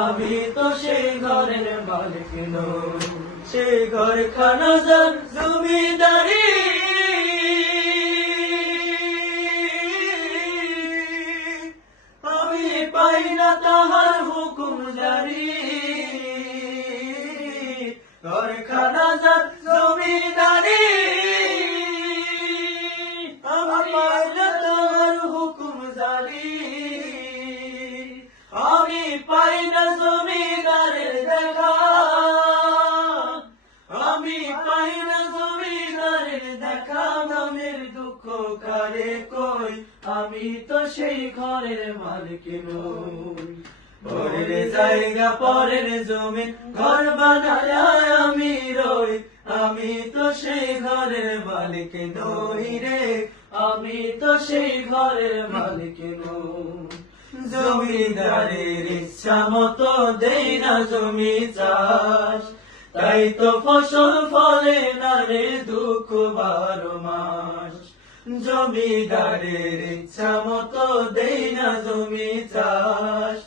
আমি তো সেই ঘরের মালিক নই। সেই ঘরখানা যার জমিদারি, আমি পাই না তাহার হুকুম জারি। ঘরখানা যার জমিদারি, আমি পাই না তাহার হুকুম জারি। আমি পাই না জমিদারের দেখা, আমি পাই না জমিদারের দেখা। মনের দুঃখ কারে কই, আমি তো সেই ঘরের মালিক নই। পরের জায়গা পরের জমি ঘর বানায় আমি রই, আমি তো সেই ঘরের মালিক নই রে। আমি তো সেই ঘরের মালিক নই। জমিদারের ইচ্ছা মতো দেই না জমি চাষ, তাই তো ফসল ফলে না রে দুঃখ 12 মাস। জমিদারের ইচ্ছা মতো দেই না জমি চাষ,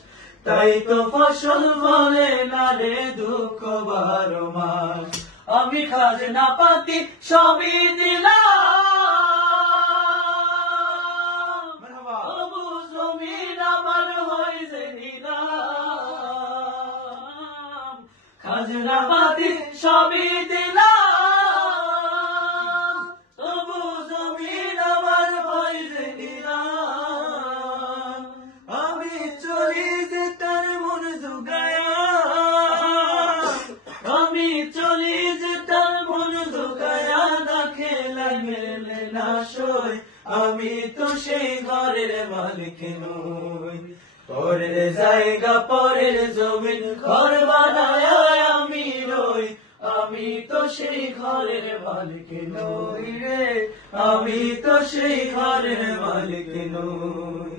তাই তো ফসল ফলে না রে দুঃখ 12 মাস। আমি খাজনা পাতি সবই দিলাম, তবু জমিন আমার হই যে নিলাম। খাজনা পাতি সবই দিলাম, তবু জমিন আমার হই যে নিলাম। আমি চলি যে তার মন জুগায়া, আমি চলি যে তার মন জুগায়া। না খেলাই মেলে না সই, আমি তো সেই ঘরের মালিক নই। পরের জায়গা পরের জমিন ঘর বানায় আমি রই, আমি তো সেই ঘরের মালিক নই রে। আমি তো সেই ঘরের মালিক নই।